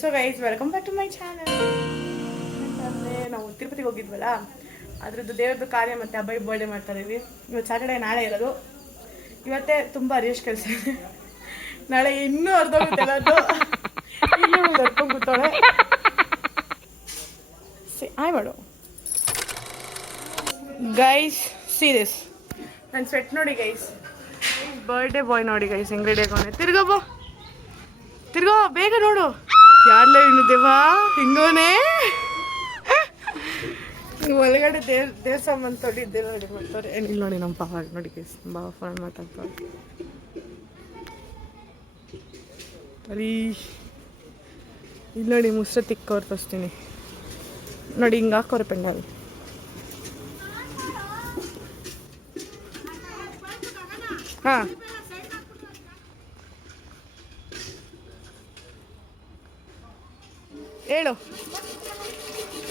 So guys welcome back to my channel. ಅಂತಂದರೆ ನಾವು ತಿರುಪತಿಗೆ ಹೋಗಿದ್ವಲ್ಲ, ಅದ್ರದ್ದು ದೇವ್ರದ್ದು ಕಾರ್ಯ ಮತ್ತು ಅಬ್ಬಾಯಿ ಬರ್ಡೇ ಮಾಡ್ತಾ ಇದೀವಿ. ಇವತ್ತು ಸ್ಯಾಟರ್ಡೇ, ನಾಳೆ ಇರೋದು. ಇವತ್ತೇ ತುಂಬ ಅರಿಯಷ್ಟು ಕೆಲಸ ಇದೆ. ನಾಳೆ ಇನ್ನೂ ಅರ್ಧೋಗುತ್ತೆ ಎಲ್ಲದು. ಇನ್ನೂ ಅರ್ಕೊಂಡು ಕೂತಾಳೆ. ಆಯ್ ಮಾಡು ಗೈಸ್. ಸೀರಿಯಸ್ ನನ್ನ ಸ್ವೆಟ್ ನೋಡಿ ಗೈಸ್. ಬರ್ಡೇ ಬಾಯ್ ನೋಡಿ ಗೈಸ್, ಹೆಂಗ್ ರೆಡಿ ಆಗೋನೆ. ತಿರ್ಗೋ ಬೇಗ ನೋಡು. ಯಾರಲ್ಲ ಇನ್ನು ದೇವಾ ಹಿಂಗೋನೆ ಒಳಗಡೆ ದೇವಸ್ಥಾನ ಅಂತ ತೊಡಿದ್ದೇವೆ ರೆಡಿ ಮಾಡ್ತಾರೆ. ಏನಿಲ್ಲ ನೋಡಿ ನಮ್ಮ ಪಾಪ ನೋಡಿ ಗೈಸ್, ನಮ್ಮ ಬಾವ ಫೋನ್ ಮಾತಾಡ್ತಾರೆ. ಅಲ್ಲಿ ಇಲ್ಲಿ ನೋಡಿ ಮುಸ್ರೆ ತಿಕ್ಕವ್ರು ತೋರಿಸ್ತೀನಿ ನೋಡಿ, ಹಿಂಗೆ ಹಾಕೋರು ಪೆಂಡಲ್. ಹಾಂ ಹೇಳು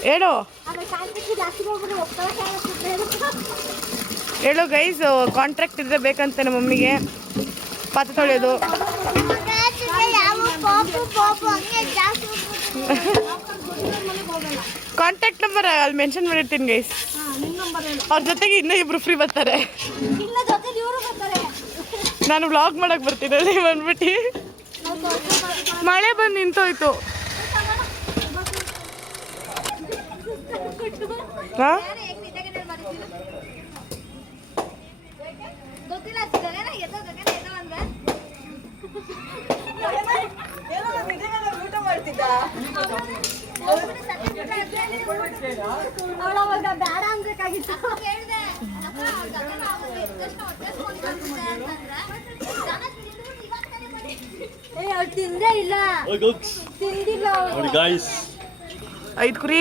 ಹೇಳು ಗೈಸ್. ಕಾಂಟ್ರಾಕ್ಟ್ ಇದ್ರೆ ಬೇಕಂತೆ ನಮ್ಮ ಮಮ್ಮಿಗೆ ಪಾತ್ರೆ ತೊಳೆಯೋದು. ಕಾಂಟ್ಯಾಕ್ಟ್ ನಂಬರ್ ಅಲ್ಲಿ ಮೆನ್ಷನ್ ಮಾಡಿರ್ತೀನಿ ಗೈಸ್. ಅವ್ರ ಜೊತೆಗೆ ಇನ್ನೂ ಇಬ್ರು ಫ್ರೀ ಬರ್ತಾರೆ. ನಾನು ವ್ಲಾಗ್ ಮಾಡಕ್ ಬರ್ತೀನಿ ಅಲ್ಲಿ ಬಂದ್ಬಿಟ್ಟು. ಮಳೆ ಬಂದು ನಿಂತೋಯ್ತು. ತಿಂದೇ ಇಲ್ಲ, ತಿಂದಿಲ್ಲ. 5 ಕುರಿ,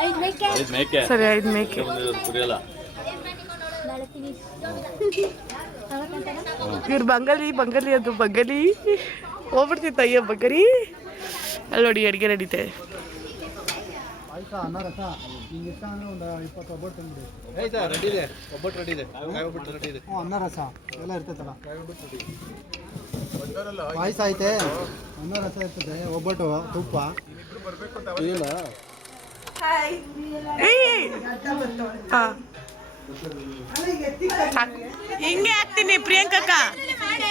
5 ಮೇಕೆ. ಸರಿ 5 ಮೇಕೆ. ಇವ್ರು ಬಂಗಲಿ ಅದು ಬಂಗಲಿ ಹೋಗ್ಬಿಡ್ತಿತ್ತು. ಅಯ್ಯೋ ಬಂಗರಿ. ಅಲ್ಲಿ ನೋಡಿ ಅಡುಗೆ ನಡೀತೆ. ಅನ್ನ ರಸ ಎಲ್ಲ ಇರ್ತೈತಲ್ಲ, ಪಾಯಸ ಐತೆ, ಅನ್ನ ರಸ ಇರ್ತದೆ, ಒಬ್ಬಟ್ಟು, ತುಪ್ಪ ಇಲ್ಲ. ಹಿಂಗೆ ಹಾಕ್ತೀನಿ ಪ್ರಿಯಾಂಕಕ್ಕ,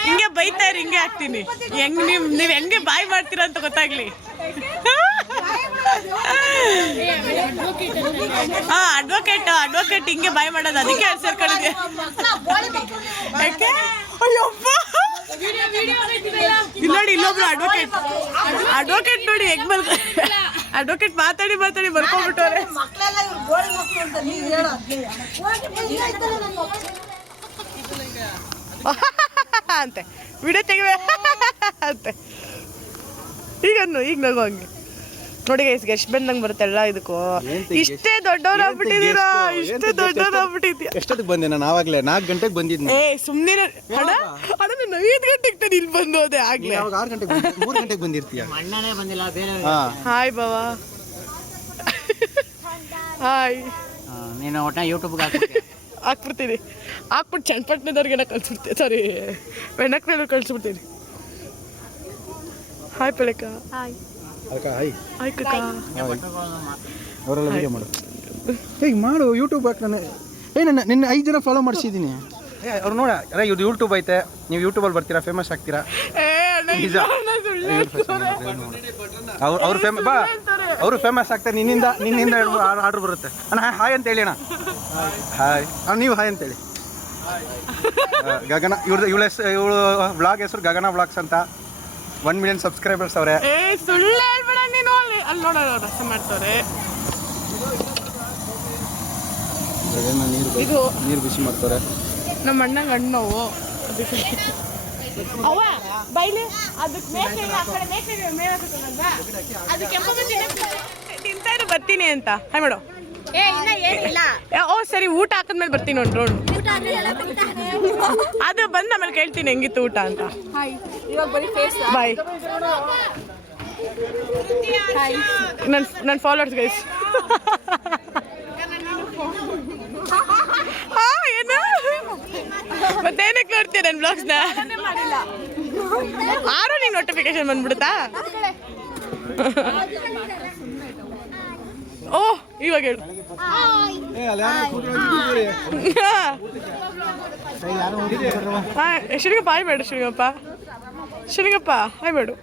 ಹಿಂಗೆ ಬೈತಾರೆ, ಹಿಂಗೆ ಹಾಕ್ತೀನಿ. ಹೆಂಗ್ ನೀವ್ ಹೆಂಗೆ ಬಾಯ್ ಮಾಡ್ತೀರಾ ಅಂತ ಗೊತ್ತಾಗ್ಲಿ. ಹಾ ಅಡ್ವೊಕೇಟ್ ಹಿಂಗೆ ಬಾಯ್ ಮಾಡೋದು, ಅದಕ್ಕೆ ಸೇರ್ಕೊಂಡಿದ್ದೆ. ಇಲ್ಲಿ ನೋಡಿ ಇಲ್ಲೊಬ್ರು ಅಡ್ವೊಕೇಟ್ ನೋಡಿ ಹೆಂಗ್ ಬರ್ತಾರೆ. ಅಡ್ವೊಕೇಟ್ ಮಾತಾಡಿ ಬರ್ಕೊಂಡ್ಬಿಟ್ಟವ್ರೆ. ಅಂತೆ ವಿಡಿಯೋ ತೆಗಿವೆ ಅಂತೆ. ಈಗ ನಗು ಹಂಗೆ ನೋಡಿ ಗೈಸ್. ಎಷ್ಟು ಬಂದಂಗೆ ಬರುತ್ತೆಲ್ಲ ಇದಕ್ಕೂ. ಇಷ್ಟೇ ದೊಡ್ಡವರಾಗ್ಬಿಟ್ಟಿದ್ದೀರಾ, ಎಷ್ಟೊತ್ತಿಗೆ ಬಂದೆ ನಾನು? ಆವಾಗಲೇ 4 ಗಂಟೆಗೆ ಬಂದಿದ್ದೆ. ಸುಮ್ಮನೆ ಅಣ್ಣ ನಾನು 5 ಗಂಟೆಗೆ ತಾನೆ ಇಲ್ಲಿ ಬಂದು ಹೋದೆ. ಆಗ್ಲೇ 6 ಗಂಟೆಗೆ 3 ಗಂಟೆಗೆ ಬಂದಿರ್ತೀಯ. ಹಾಯ್ ಬಾವಾ. ಹಾಯ್. ನೀನು ಒಟ್ಟ ಯೂಟ್ಯೂಬ್ಗೆ ಹಾಕ್ಬಿಡ್ತೀನಿ. ಹಾಕ್ಬಿಟ್ಟು ಚನ್ನಪಟ್ಟಣದವ್ರಿಗೆಲ್ಲ ಕಳ್ಸಿಬಿಡ್ತೀನಿ. ಸಾರಿ, ಬೆಣ್ಣಕ್ನಲ್ಲೂ ಕಳ್ಸಿಬಿಡ್ತೀನಿ. ಹಾಯ್ ಪಳಕ. ಹಾಯ್ ಕಕ್ಕ. ಅವರೆಲ್ಲ ವಿಡಿಯೋ ಮಾಡು. ಹೇಗೆ ಮಾಡು, ಯೂಟ್ಯೂಬ್ ಹಾಕಿ. ನಿನ್ನ 5 ಜನ ಫಾಲೋ ಮಾಡಿಸಿದ್ದೀನಿ. ಅವ್ರು ನೋಡ, ಇವ್ರು ಯೂಟ್ಯೂಬ್ ಐತೆ, ನೀವು ಯೂಟ್ಯೂಬಲ್ಲಿ ಬರ್ತೀರಾ, ಫೇಮಸ್ ಆಗ್ತೀರಾ. ಅವರು ಫೇಮಸ್ ಆಗ್ತಾರೆ. ನಿನ್ನಿಂದ ಆರ್ಡರ್ ಬರುತ್ತೆ. ಅಣ್ಣ ಹಾಯ್ ಅಂತ ಹೇಳಿ. ಅಣ್ಣ ಹಾಯ್. ನೀವು ಹಾಯ್ ಅಂತೇಳಿ. ಗಗನ ಇವಳು ವ್ಲಾಗ್ ಹೆಸರು ಗಗನ ವ್ಲಾಗ್ಸ್ ಅಂತ. 1 ಮಿಲಿಯನ್ ಸಬ್ಸ್ಕ್ರೈಬರ್ಸ್ ಅವ್ರೆ. ಸುಳ್ಳು ಹೇಳ್ಬೇಡ ನೀನು. ಅಲ್ಲಿ ನೋಡೋಣ ರಸ ಮಾಡ್ತಾರೆ. ನೀರು ಬಿಸಿ ಮಾಡ್ತಾರೆ. ನಮ್ಮ ಅಣ್ಣಂಗೆ ಹಣ್ಣು ನೋವು, ಅದಕ್ಕೆ ಅವ ಬೈಲಿ. ಅದಕ್ಕೆ ತಿಂತಾ ಇರೋ ಬರ್ತೀನಿ ಅಂತ. ಹಾಯ್ ಮಾಡು. ಓ ಸರಿ, ಊಟ ಹಾಕಿದ್ಮೇಲೆ ಬರ್ತೀನಿ ಒಂದು ರೌಂಡ್. ಅದು ಬಂದು ಆಮೇಲೆ ಕೇಳ್ತೀನಿ ಹೆಂಗಿತ್ತು ಊಟ ಅಂತ. ಬಾಯ್. ನನ್ನ ಫಾಲೋವರ್ಸ್ ಗೈಸ್. ಏನು ಮತ್ತೇನಕ್ಕೆ ನೋಡ್ತೀಯ ನನ್ನ ಬ್ಲಾಗ್ಸ್ನ? ಆರು ನಿಂಗೆ ನೋಟಿಫಿಕೇಶನ್ ಬಂದ್ಬಿಡುತ್ತಾ? ಓ ಇವಾಗ ಹೇಳು. ಶಿವಲಿಂಗಪ್ಪ ಹಾಯ್ ಬೇಡು. ಶಿವಲಿಂಗಪ್ಪ ಹಾಯ್ ಬೇಡು.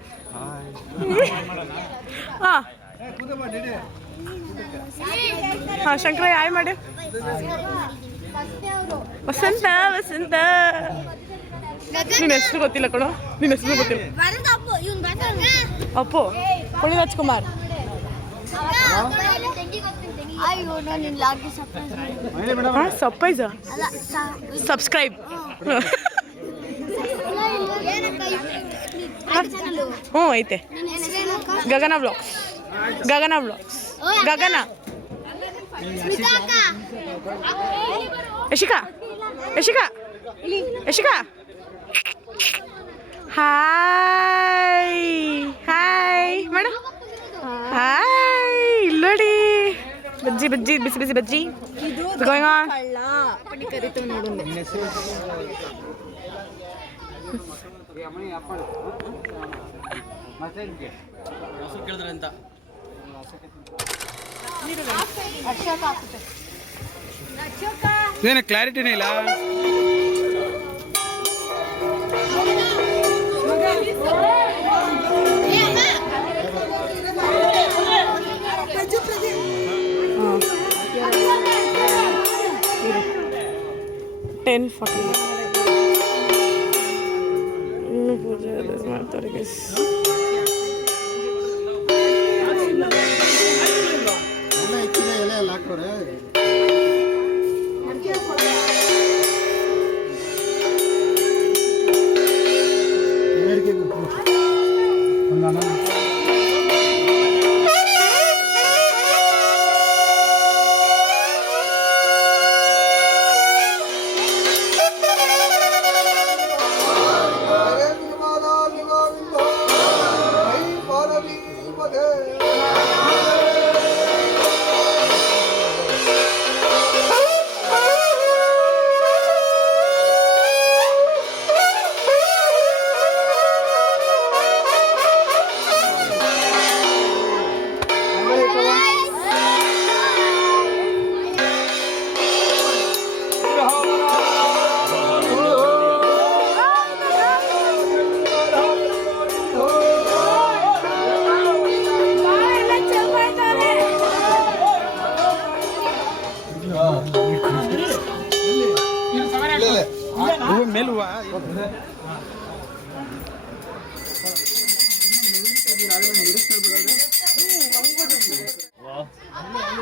ಹಾಂ ಹಾಂ ಶಂಕರಯ್ಯ ಹಾಯ್ ಮಾಡಿ. ವಸಂತ ನಿನ್ನ ಹೆಸರು ಗೊತ್ತಿಲ್ಲ ಕಣೋ. ನಿನ್ನ ಹೆಸರು ಗೊತ್ತಿಲ್ಲ. ಅಪ್ಪು ಪುಣ್ಯ ರಾಜ್ಕುಮಾರ್. Surprise subscribe. ಹ್ಞೂ ಐತೆ. Gagana vlogs. Gagana Yashika hi madam. Hi ಇಲ್ಲೋಡಿ ಬಜ್ಜಿ ಬಿಸಿ ಬಜ್ಜಿ ಗೋಯಿಂಗ್ ಆನ್. ಏನ ಕ್ಲಾರಿಟಿನೇ ಇಲ್ಲ. ಟೆನ್ 40 ಇನ್ನು ಪೂಜೆ ಮಾಡ್ತಾರೆ ಗೈಸ್.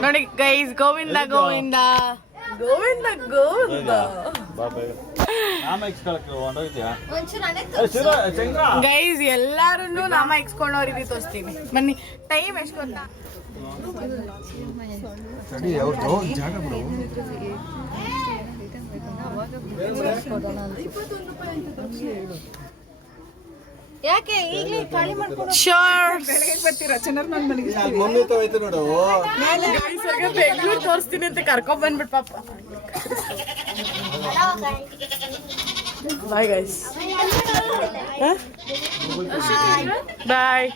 ನೋಡಿ ಗೈಸ್, ಗೋವಿಂದ ಗೈಸ್ ಎಲ್ಲಾರು ನಾಮ ಇಕ್ಸ್ಕೊಂಡವ್ರ ರೀತಿ ತೋರಿಸ್ತೀನಿ ಬನ್ನಿ. ಟೈಮ್ ಎಷ್ಟು ಗೊತ್ತಾ? ಯಾಕೆ ಈಗಲೇ ಖಾಲಿ ಮಾಡ್ಕೊಂಡು ಬೆಂಗಳೂರು ತೋರಿಸ್ತೀನಿ ಅಂತ ಕರ್ಕೊಂಡ್ ಬಂದ್ಬಿಟ್ಟು ಪಾಪ. ಬಾಯ್ ಗೈಸ್, ಬಾಯ್.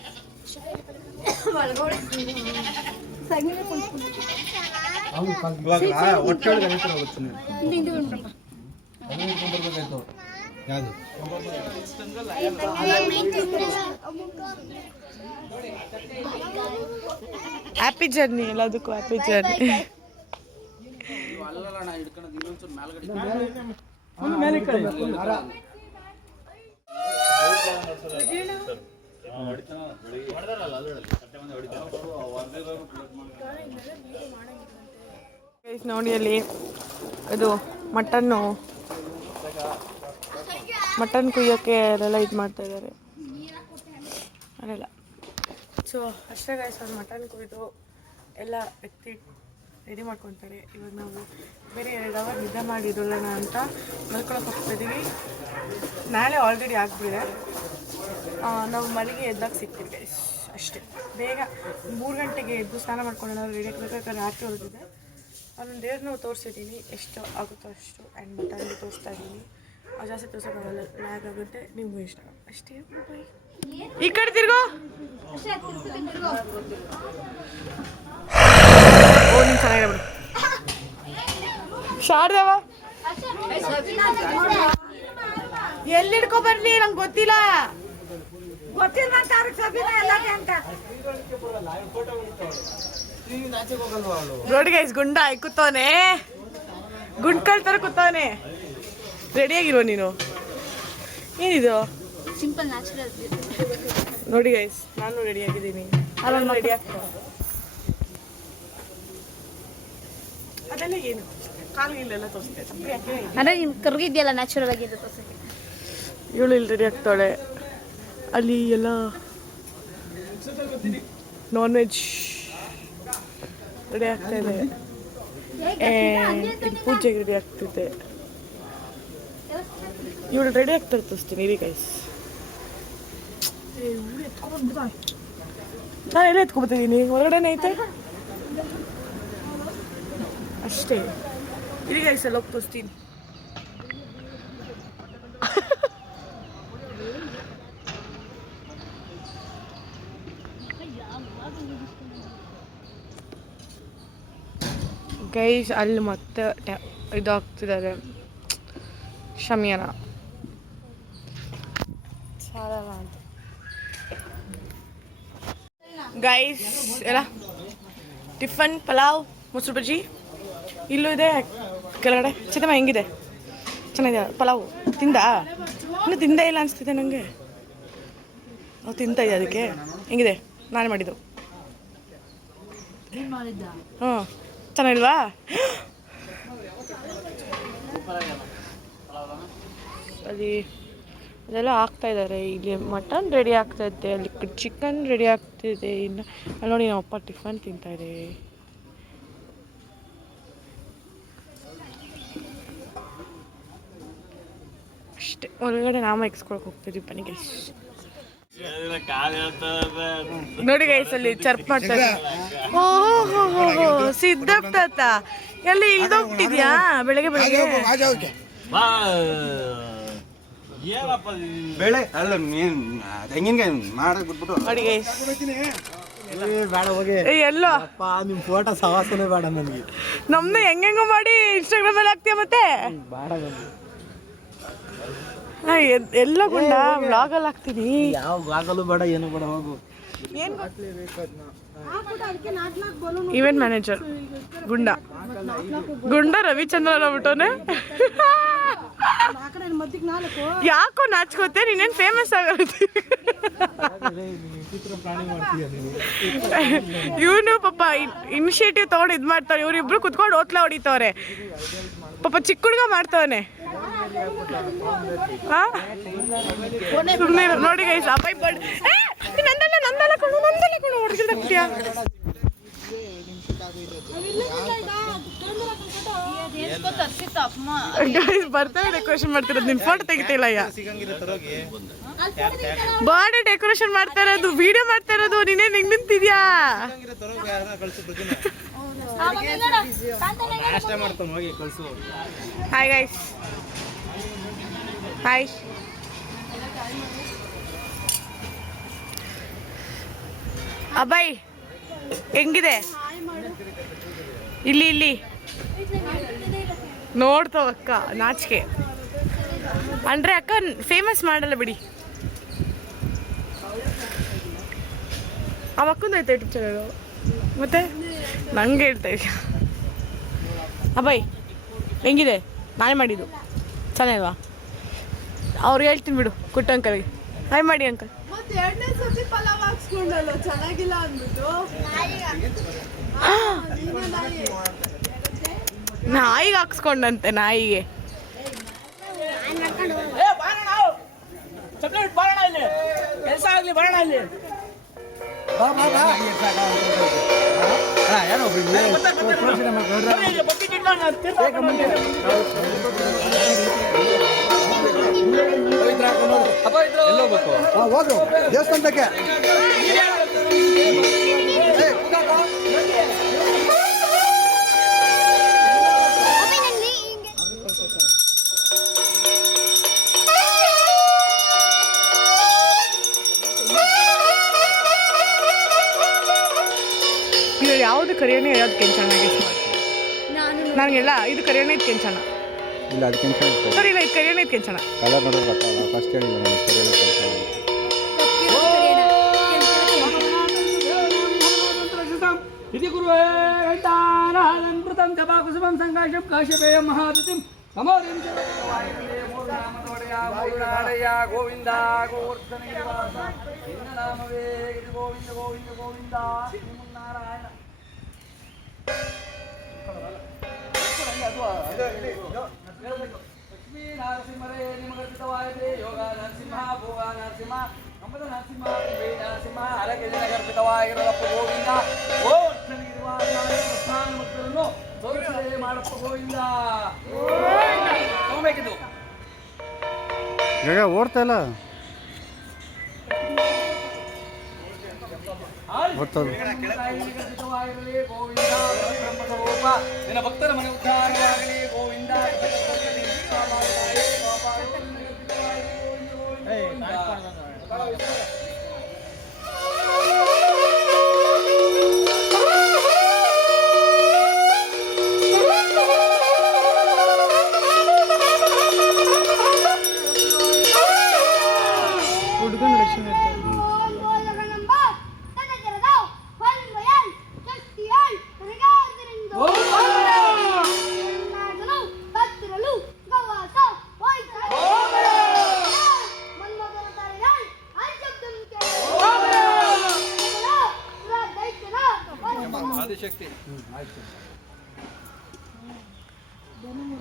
ಹ್ಯಾಪಿ ಜರ್ನಿ ಎಲ್ಲದಕ್ಕೂ, ಹ್ಯಾಪಿ ಜರ್ನಿ. ನೋಡಿ ಅಲ್ಲಿ ಇದು ಮಟನ್ ಕುಯ್ಯೋಕ್ಕೆ ಅದೆಲ್ಲ ಇದು ಮಾಡ್ತಾ ಇದ್ದಾರೆ ಅದೆಲ್ಲ. ಸೊ ಅಷ್ಟೇ ಗೈಸ್, ಅದು ಮಟನ್ ಕುಯ್ದು ಎಲ್ಲ ಎತ್ತಿ ರೆಡಿ ಮಾಡ್ಕೊತಾರೆ. ಇವಾಗ ನಾವು ಬೇರೆ 2 ಅವರ್ ನಿದ್ದೆ ಮಾಡಿರೋಣ ಅಂತ ಮಲ್ಕೊಳಕ್ಕೆ ಹೋಗ್ತಾಯಿದ್ದೀವಿ. ನಾಳೆ ಆಲ್ರೆಡಿ ಆಗಿಬಿಟ್ಟಿದೆ. ನಾವು ಮನೆಗೆ ಎದ್ದಾಗ ಸಿಗ್ತೀವಿ ಗೈಸ್ ಅಷ್ಟೇ. ಬೇಗ 3 ಗಂಟೆಗೆ ಎದ್ದು ಸ್ನಾನ ಮಾಡ್ಕೊಂಡು ನಾವು ರೆಡಿ ಆಗಬೇಕಾದ್ರೆ ರಾತ್ರಿ ಹೊರಟಿದೆ. ಅದೊಂದು ದೇವ್ರನ್ನೂ ತೋರಿಸಿದ್ದೀನಿ, ಎಷ್ಟು ಆಗುತ್ತೋ ಅಷ್ಟು. ಆ್ಯಂಡ್ ಮಟನ್ ತೋರಿಸ್ತಾ ಇದ್ದೀನಿ. ಜಾಸ್ತಿ ತೋರ್ಸೋಕ್ಕಾಗಲ್ಲ, ಲ್ಯಾಗ್ ಆಗುತ್ತೆ, ನಿಮಗೂ ಇಷ್ಟ ಅಷ್ಟೇ. ಈ ಕಡೆ ತಿರ್ಗೋ. ಓ ನಿಮ್ಗೆ ಚೆನ್ನಾಗಿದೆ ಬಿಡು. ಶಾರದವ ಎಲ್ಲಿ ಹಿಡ್ಕೊ ಬರ್ಲಿ, ನಂಗೆ ಗೊತ್ತಿಲ್ಲ. ನೋಡಿ ಗೈಸ್, ಗುಂಡ ಕೂತವನೆ, ಗುಂಡ್ಕಲ್ ತರ ಕೂತವನೆ. ರೆಡಿಯಾಗಿರೋ ನೀನು. ಏನಿದು? Simple natural. ನೋಡಿ ಗೈಸ್, ನಾನು ರೆಡಿಯಾಗಿದ್ದೀನಿ. ರೆಡಿ ಆಗ್ತದೆ. ಅದೆಲ್ಲ ಏನು ಕಾಲು ಇಲ್ಲೆಲ್ಲ ತೋರಿಸ್ತೇನೆ. ಅಂದ್ರೆ ನೀನು ಕರ್ಗಿದ್ಯಲ್ಲ ನ್ಯಾಚುರಲ್ ಆಗಿ ಇದು ತೋರ್ಸಕ್ಕೆ. ಇವಳು ಇಲ್ಲಿ ರೆಡಿ ಆಗ್ತಾಳೆ. ಅಲ್ಲಿ ಎಲ್ಲ ನಾನ್ ವೆಜ್ ರೆಡಿ ಆಗ್ತಾ ಇದೆ. ಇಲ್ಲಿ ಪೂಜೆಗೆ ರೆಡಿ ಆಗ್ತಿದೆ. ಇವಳು ರೆಡಿ ಆಗ್ತಾರೆ ತೋರಿಸ್ತೀನಿ ಇರಿ ಗೈಸ್. ನಾನು ಎಲ್ಲ ಎತ್ಕೊಬತ್ತಿದ್ದೀನಿ, ಹೊರಗಡೆನೇ ಐತೆ ಅಷ್ಟೇ. ಇರಿ ಗೈಸ್, ಎಲ್ಲ ಹೋಗಿ ತೋರಿಸ್ತೀನಿ. ಗೈಸ್, ಅಲ್ಲಿ ಮತ್ತೆ ಇದು ಹಾಕ್ತಿದ್ದಾರೆ ಶಮಿಯಾನ ಸಾರಲ್ಲ ಅಂತ. ಗೈಸ್ ಎಲ್ಲ ಟಿಫನ್, ಪಲಾವ್, ಮೊಸರು ಬಜ್ಜಿ ಇಲ್ಲೂ ಇದೆ ಕೆಳಗಡೆ. ಚಿತ್ತಮ್ಮ ಹೆಂಗಿದೆ? ಚೆನ್ನಾಗಿದೆ ಪಲಾವ್. ತಿಂದ? ಇನ್ನೂ ತಿಂದೇ ಇಲ್ಲ ಅನಿಸ್ತಿದೆ ನನಗೆ. ನಾವು ತಿಂತಾ ಇದೆ ಅದಕ್ಕೆ. ಹೆಂಗಿದೆ? ನಾನು ಮಾಡಿದ್ದು. ಹ್ಞೂ ಚೆನ್ನಾಗಿಲ್ವಾ? ಅಲ್ಲಿ ಅದೆಲ್ಲ ಹಾಕ್ತಾ ಇದ್ದಾರೆ. ಇಲ್ಲಿ ಮಟನ್ ರೆಡಿ ಆಗ್ತಾಯಿದೆ, ಅಲ್ಲಿ ಚಿಕನ್ ರೆಡಿ ಆಗ್ತಿದೆ. ಇನ್ನು ಅಲ್ಲಿ ನೋಡಿ ನಮ್ಮ ಅಪ್ಪ ಟಿಫನ್ ತಿಂತಾಯಿದೆ. ಅಷ್ಟೇ. ಹೊರಗಡೆ ನಾಮ ಎಕ್ಸ್ಕೊಳಕ್ಕೆ ಹೋಗ್ತಿದ್ವಿ ಬನ್ನಿ. ನೋಡಿ ಗೈಸ್, ಅಲ್ಲಿ ಚರ್ಪ್ ಮಾಡ್ತಾರೆ. ಓಹೋ ಸಿದ್ದಪ್ಪ ತಾತ ಎಲ್ಲಿ ಇಳ್ದೋಗ್ತಿದ್ಯಾ ಬೆಳಗ್ಗೆ ಬೆಳಗ್ಗೆ? ಬೇಳೆ ಅಲ್ಲ, ತೆಂಗಿನಕಾಯಿ ಮಾಡಕ್ ಬಿಟ್ಬಿಟ್ಟು ನೋಡಿ ಗೈಸ್. ಬೇಡ ಹೋಗಿ. ಎಲ್ಲೋ ನಿಮ್ ಫೋಟೋ ಸವಾಸನೆ ಬೇಡ ನನಗೆ. ನಮ್ದು ಹೆಂಗೆಂಗೋ ಮಾಡಿ ಇನ್ಸ್ಟಾಗ್ರಾಮ್ ಅಲ್ಲಿ ಹಾಕ್ತೀಯ ಮತ್ತೆ. ಎಲ್ಲ ಗುಂಡ ವ್ಲಾಗಲ್ಲಿ ಹಾಕ್ತೀನಿ. ಯಾವ ವ್ಲಾಗಲ್ಲೂ ಬೇಡ, ಏನು ಬೇಡ, ಹೋಗು. ಏನು ಈವೆಂಟ್ ಮ್ಯಾನೇಜರ್ ಗುಂಡ ಗುಂಡ ರವಿಚಂದ್ರನ್ ಆಗ್ಬಿಟ್ಟವನೆ. ಯಾಕೋ ನಾಚ್ಕೋತೆ, ನೀನೇನು ಫೇಮಸ್ ಆಗುತ್ತೆ. ಇವನು ಪಾಪ ಇನಿಷಿಯೇಟಿವ್ ತಗೊಂಡು ಇದು ಮಾಡ್ತಾನೆ. ಇವ್ರಿಬ್ರು ಕುತ್ಕೊಂಡು ಓತ್ಲಾ ಹೊಡಿತವ್ರೆ. ಪಾಪ ಚಿಕ್ಕ ಹುಡುಗ ಮಾಡ್ತವನೆ. ಸುಮ್ಮನೆ ನೋಡಿ ಗೈಸ್, ಅಬ್ಬಾಯ್ ಬರ್ಡ್ ನಂದಲ್ಲ ಕಣು ಹೊಡ್ಗಿರ್ತೀಯ. ಗೈಸ್ ಬರ್ತಾರೆ ಡೆಕೋರೇಷನ್ ಮಾಡ್ತಿರೋದು. ನಿನ್ ಫೋಟೋ ತೆಗಿತಿಲ್ಲ. ಬರ್ಡೇ ಡೆಕೋರೇಷನ್ ಮಾಡ್ತಾ ಇರೋದು, ವಿಡಿಯೋ ಮಾಡ್ತಾ ಇರೋದು. ನೀನೇನು ಹೆಂಗ್ ನಿಂತಿದ್ಯಾ? Hi guys, hi. ಅಬ್ಬಾಯ್ ಹೆಂಗಿದೆ? ಇಲ್ಲಿ ನೋಡ್ತಾವ ಅಕ್ಕ, ನಾಚಿಕೆ ಅಂದ್ರೆ ಅಕ್ಕ ಫೇಮಸ್ ಮಾಡಲ್ಲ ಬಿಡಿ. ಆ ಅಕ್ಕಂದು ಆಯ್ತಾ ಯೂಟ್ಯೂಬ್ ಚಾನಲ್? ಮತ್ತೆ ನಂಗೆ ಹೇಳ್ತಾ ಇದೆಯಾ? ಅಬ್ಬಾಯ್ ಹೆಂಗಿದೆ? ನಾನೇ ಮಾಡಿದ್ದು, ಚೆನ್ನಾಗಿಲ್ವಾ? ಅವ್ರಿಗೆ ಹೇಳ್ತೀನಿ ಬಿಡು, ಕುಟ್ಟ ಅಂಕಲ್ಗೆ ಹಾಯ್ ಮಾಡಿ ಅಂಕಲ್. ಎರಡನೇ ಸತಿ ಪಲಾವ್ ಹಾಕ್ಸ್ಕೊಂಡಲ್ಲ, ಚೆನ್ನಾಗಿಲ್ಲ ಅಂದ್ಬಿಟ್ಟು ನಾಯಿಗೆ ಹಾಕ್ಸ್ಕೊಂಡಂತೆ. ನಾಯಿಗೆ ಕೆಲಸ ಆಗ್ಲಿ ಬರೋಣ ಅಲ್ಲಿ. ಹೋದ್ರು ದೇವಸ್ಥಾನಕ್ಕೆ. ಇದ್ರಲ್ಲಿ ಯಾವುದು ಕರಿಯಣೆ ಯಾವ್ದು ಕೆಂಚಣ್ಣ ಗೆಸ್ ಮಾಡಿ. ನಾನು ನನಗೆಲ್ಲ ಇದು ಕರಿಯಣೆ ಇದು ಕೆಂಚಣ್ಣ. ಇಲ್ಲ ಅದು ಕೆಂಚನ ಸರಿ ಇಲ್ಲ ಇದು ಕರಿಯಣೆ ಇದು ಕೆಂಚಣ್ಣ. ಕಲರ್ ನೋಡೋದು ಗೊತ್ತಲ್ಲ ಫಸ್ಟ್ ಹೇಳಿಲ್ಲ ನಾನು ಸರಿಯಾಗಿ ಕೆಂಚನ. इति कुर्वे घण्टानादं जपाकुसुमं संकाशं काश्यपेयं महादतिं अमोरिं गोविन्द गोवर्धनगिरिवास नामवे गोविन्द गोविन्द गोविन्द नारायण लक्ष्मी नरसिंहरे निमगर्पितवाय योगा नरसिंह भोगा नरसिंह अमृत नरसिंह नरसिंह अरकेजनगर्पितवाय गोविन्द ಮಕ್ಕಳನ್ನು ತೋರಿಸಲೇ ಮಾಡಪ್ಪ ಗೋವಿಂದ. ತಗೋಬೇಕಿದ್ದು ಈಗ ಓಡ್ತಾ ಇಲ್ಲ ಗೋವಿಂದ ಸ್ವರೂಪ ನಿನ್ನ ಭಕ್ತರ ಮನೆ ಉದ್ಧಾರವಾಗಲಿ ಗೋವಿಂದ.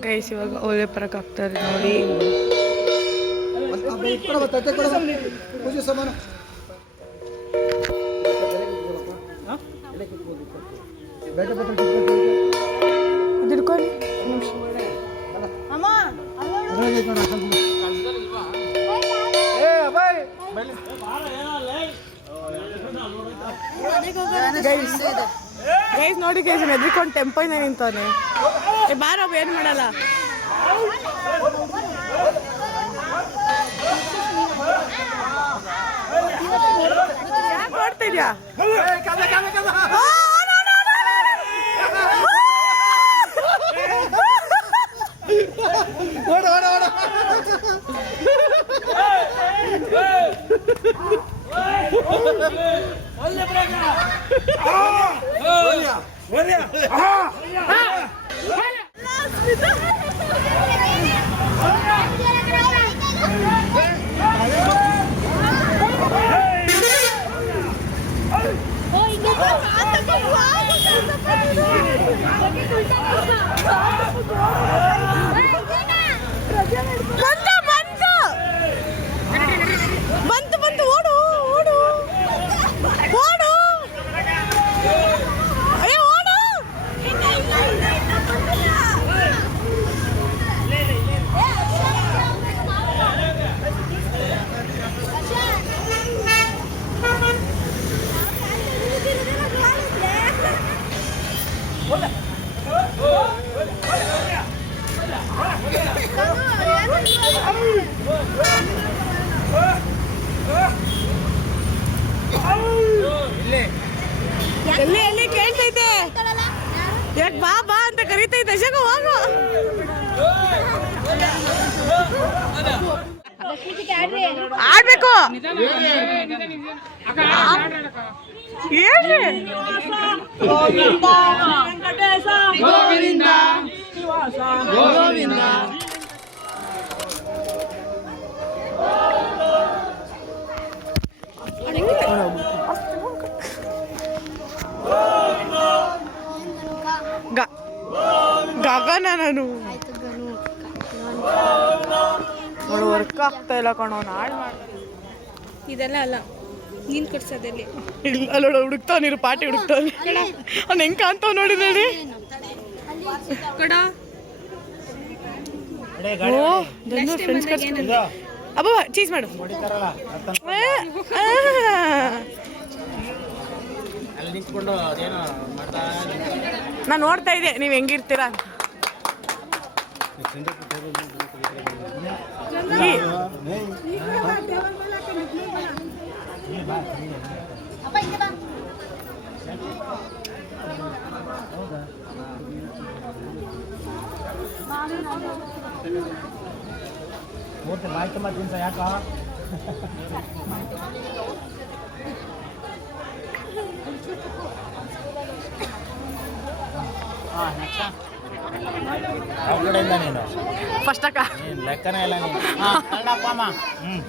ಗೈಸ್ ಇವಾಗ ಒಳ್ಳೆ ಪರಕ್ ಆಗ್ತಾರೆ ನೋಡಿ. ಪೂಜೆ ಸಮಾನ ಹಿಡ್ಕೊಳ್ಳಿ. ಗೈಸ್ ನೋಡಿ ಗೈಸ್ ಎದ್ರಿಕೊಂಡು ಟೆಂಪಲ್ ನಿಂತಾನೆ. ಬಾರಬ್ಬ ಏನು ಮಾಡಲ್ಲ. ಯಾಕೆ ಮಾಡ್ತಿದ್ಯಾ? ಬಂತು ಓಡು ಓಡು ಓಡು. ಅಯ್ಯೋ ಓಡು. ಎಲ್ಲಿ ಎಲ್ಲಿ ಕೇಳ್ತೈತೆ? ಯಾಕೆ ಬಾ ಬಾ ಅಂತ ಕರಿತೈತೆ. ಶಗ ಹೋಗು. ಆಡ್ಬೇಕು. ಹೇಳ್ರಿ. ಗೋವಿಂದ ಗೋವಿಂದ ಗೋವಿಂದ. ಗಗನ ನಾನು ನೋಡು ವರ್ಕ್ ಆಗ್ತಾ ಇಲ್ಲ ಕಣೋ. ನಾಳೆ ಇದೆಲ್ಲ ಅಲ್ಲ ನೀನು ಕೊಡ್ಸೋದಲ್ಲಿ ಇಲ್ಲ ನೋಡು ಹುಡುಕ್ತಾವ ನೀರು ಪಾಟಿ ಹುಡುಕ್ತಾವ. ಅವ್ನು ಹೆಂಗೆ ಕಾಣ್ತಾವ ನೋಡಿ ನೋಡಿ. ಕೊಡ ಫ್ರೆಂಡ್ಸ್ ಕರ್ಸ್ಕೊಂಡು ಅಬ್ಬ ಚೀಸ್ ಮಾಡು. ನಾನು ನೋಡ್ತಾ ಇದ್ದೆ ನೀವು ಹೆಂಗಿರ್ತೀರಾ ಅಂತ. ಹಾಂ ನೆಕ್ಸ್ಟ್ ಯಾವ ಕಡೆಯಿಂದ ನೀನು ಫಸ್ಟ್ ಅಕ್ಕ ನೀನು ಲೆಕ್ಕನೇ ಇಲ್ಲ ನೀನು ಹಾಂ ತರ್ಡಪ್ಪ ಅಮ್ಮ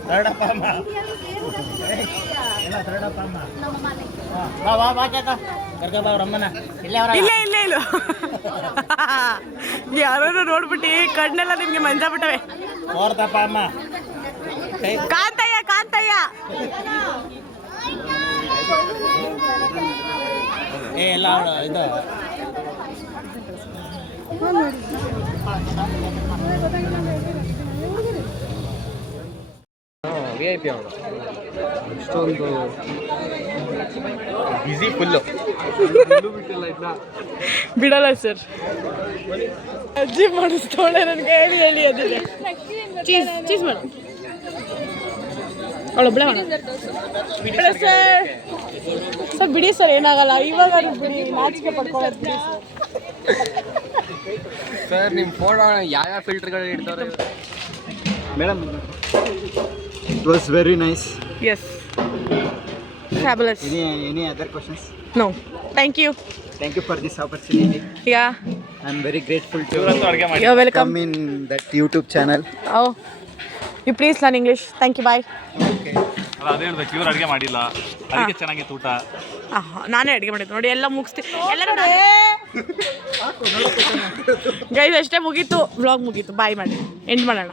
ತರ್ಡಪ್ಪ ಅಮ್ಮ ಎಲ್ಲ ತರ್ಡಪ್ಪ ಅಮ್ಮ ಬಾ ಬಾ ಬಾ ಚೇತ ಕರ್ಕೊಬಾ ಅವ್ರ ಅಮ್ಮನ ಇಲ್ಲೇ ಅವರ ಇಲ್ಲೇ ಇಲ್ಲೇ ಇಲ್ಲ ಯಾರು ನೋಡ್ಬಿಟ್ಟು ಕಣ್ಣೆಲ್ಲ ನಿಮ್ಗೆ ಮಂಜಾಬಿಟ್ಟವೆ. ಓರ್ತಪ್ಪ ಅಮ್ಮ ಕಾಂತಯ್ಯ ಕಾಂತಯ್ಯ ಏ ಎಲ್ಲ ಅವ್ರು ಇದು ವಿ ಐ ಪಿ ಅವನು ಅಷ್ಟೊಂದು ಬಿಸಿ ಫುಲ್ಲು ಬಿಡಲ್ಲ ಸರ್. ಅಜ್ಜಿ ಮಾಡಿಸ್ತೋಳೆ ನನಗೆ ಹೇಳಿ ಹೇಳಿ ಅದಿದೆ. ಚೀಸ್ ಚೀಸ್ ಮಾಡು ಅವಳೊಬ್ಬಳೆ ಮಾಡು ಸರ್. ಸರ್ ಬಿಡಿ ಸರ್, ಏನಾಗಲ್ಲ ಇವಾಗ ಬಿಡಿ, ನಾಚಿಕೆ ಪಡ್ಕೊಳ್ಳೋದು ಬಿಡಿ ಸರ್. ನಿಮ್ಮ ಫೋಟೋ ಯಾವ್ಯಾವ ಫಿಲ್ಟರ್ಗಳು ಇಡ್ತಾರೆ madam it was very nice. Yes fabulous. Any other questions? No thank you. Thank you for this opportunity. Yeah I am very grateful to you are welcome come in that YouTube channel. Oh you please learn English. Thank you bye. ಅಲ್ಲ ಅದೇ ಹೇಳ್ಬೇಕು, ಇವ್ರು ಅಡುಗೆ ಮಾಡಿಲ್ಲ, ಅದಕ್ಕೆ ಚೆನ್ನಾಗಿತ್ತು ಊಟ. ನಾನೇ ಅಡುಗೆ ಮಾಡಿದ್ದು ನೋಡಿ, ಎಲ್ಲ ಮುಗಿಸ್ತೀನಿ. ಎಲ್ಲರೂ ಗೈಸ್ ಅಷ್ಟೇ ಮುಗೀತು, ವ್ಲಾಗ್ ಮುಗೀತು. ಬಾಯ್ ಮಾಡಿ ಎಂಡ್ ಮಾಡೋಣ.